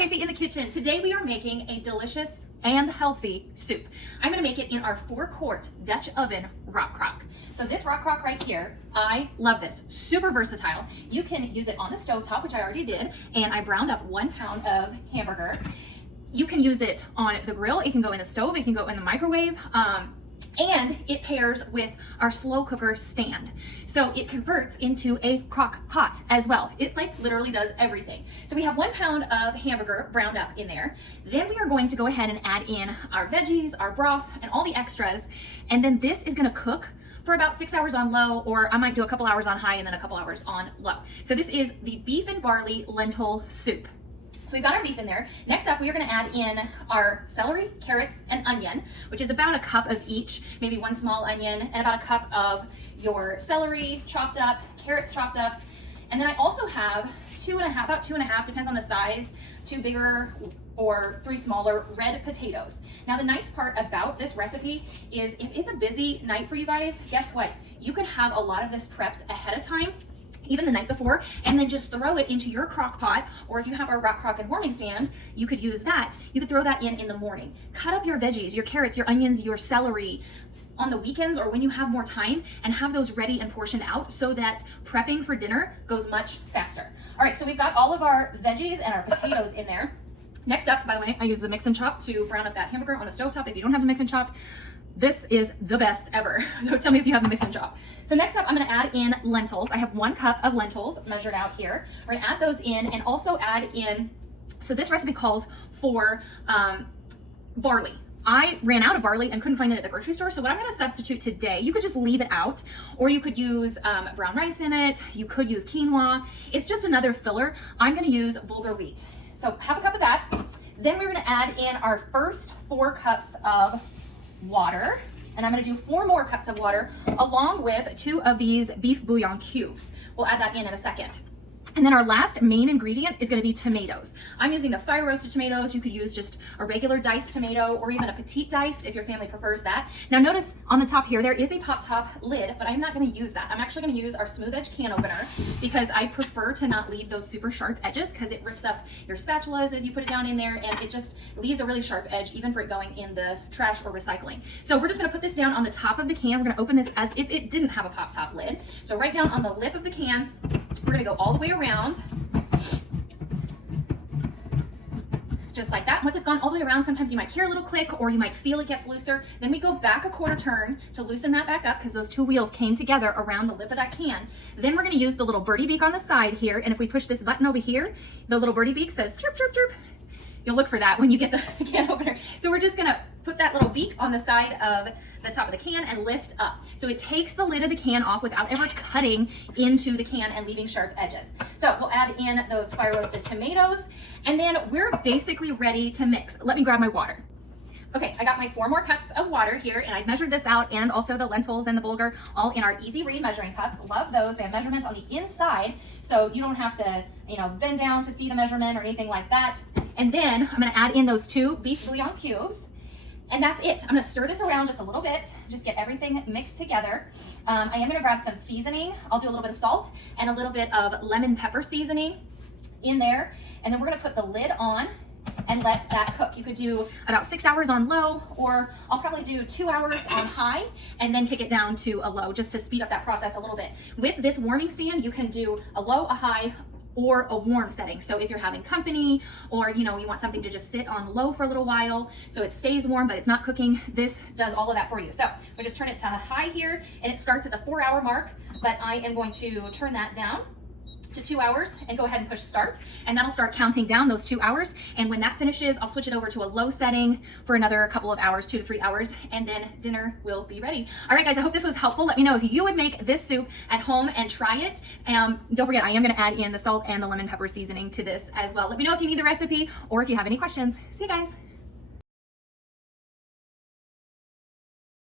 Casey in the kitchen. Today we are making a delicious and healthy soup. I'm gonna make it in our 4-quart Dutch oven rock crock. So this rock crock right here, I love this. Super versatile. You can use it on the stovetop, which I already did, and I browned up 1 pound of hamburger. You can use it on the grill. It can go in the stove. It can go in the microwave. And it pairs with our slow cooker stand. So it converts into a crock pot as well. It like literally does everything. So we have 1 pound of hamburger browned up in there. Then we are going to go ahead and add in our veggies, our broth, and all the extras. And then this is gonna cook for about 6 hours on low, or I might do a couple hours on high and then a couple hours on low. So this is the beef and barley lentil soup. So we've got our beef in there. Next up, we are gonna add in our celery, carrots, and onion, which is about a cup of each, maybe 1 small onion, and about a cup of your celery chopped up, carrots chopped up. And then I also have about 2.5, depends on the size, 2 bigger or 3 smaller red potatoes. Now the nice part about this recipe is if it's a busy night for you guys, guess what? You can have a lot of this prepped ahead of time, even the night before, and then just throw it into your crock pot, or if you have our rock crock and warming stand, you could use that. You could throw that in the morning. Cut up your veggies, your carrots, your onions, your celery on the weekends or when you have more time, and have those ready and portioned out so that prepping for dinner goes much faster. All right, so we've got all of our veggies and our potatoes in there. Next up, by the way, I use the mix and chop to brown up that hamburger on the stovetop. If you don't have the mix and chop, this is the best ever. So tell me if you have the mix and chop. So next up, I'm gonna add in lentils. I have 1 cup of lentils measured out here. We're gonna add those in and also add in, so this recipe calls for barley. I ran out of barley and couldn't find it at the grocery store. So what I'm gonna substitute today, you could just leave it out, or you could use brown rice in it. You could use quinoa. It's just another filler. I'm gonna use bulgur wheat. So half a cup of that. Then we're gonna add in our first 4 cups of water, and I'm gonna do 4 more cups of water along with 2 of these beef bouillon cubes. We'll add that in a second. And then our last main ingredient is gonna be tomatoes. I'm using the fire roasted tomatoes. You could use just a regular diced tomato or even a petite diced if your family prefers that. Now notice on the top here, there is a pop top lid, but I'm not gonna use that. I'm actually gonna use our smooth edge can opener because I prefer to not leave those super sharp edges because it rips up your spatulas as you put it down in there, and it just leaves a really sharp edge even for it going in the trash or recycling. So we're just gonna put this down on the top of the can. We're gonna open this as if it didn't have a pop top lid. So right down on the lip of the can, we're gonna go all the way around, just like that. Once it's gone all the way around, sometimes you might hear a little click or you might feel it gets looser. Then we go back a 1/4 turn to loosen that back up because those 2 wheels came together around the lip of that can. Then we're gonna use the little birdie beak on the side here, and if we push this button over here, the little birdie beak says chirp, chirp, chirp. You'll look for that when you get the can opener. So we're just gonna put that little beak on the side of the top of the can and lift up. So it takes the lid of the can off without ever cutting into the can and leaving sharp edges. So we'll add in those fire roasted tomatoes, and then we're basically ready to mix. Let me grab my water. Okay, I got my 4 more cups of water here, and I've measured this out, and also the lentils and the bulgur all in our easy read measuring cups. Love those. They have measurements on the inside, so you don't have to, bend down to see the measurement or anything like that. And then I'm gonna add in those 2 beef bouillon cubes, and that's it. I'm gonna stir this around just a little bit, just get everything mixed together. I am gonna grab some seasoning. I'll do a little bit of salt and a little bit of lemon pepper seasoning in there, and then we're gonna put the lid on and let that cook. You could do about 6 hours on low, or I'll probably do 2 hours on high and then kick it down to a low just to speed up that process a little bit. With this warming stand, you can do a low, a high, or a warm setting. So if you're having company, or you want something to just sit on low for a little while so it stays warm but it's not cooking, this does all of that for you. So we just turn it to high here, and it starts at the 4-hour mark, but I am going to turn that down to 2 hours and go ahead and push start, and that'll start counting down those 2 hours. And when that finishes, I'll switch it over to a low setting for another couple of hours, 2 to 3 hours, and then dinner will be ready. All right guys, I hope this was helpful. Let me know if you would make this soup at home and try it. Don't forget, I am gonna add in the salt and the lemon pepper seasoning to this as well. Let me know if you need the recipe or if you have any questions. See you guys.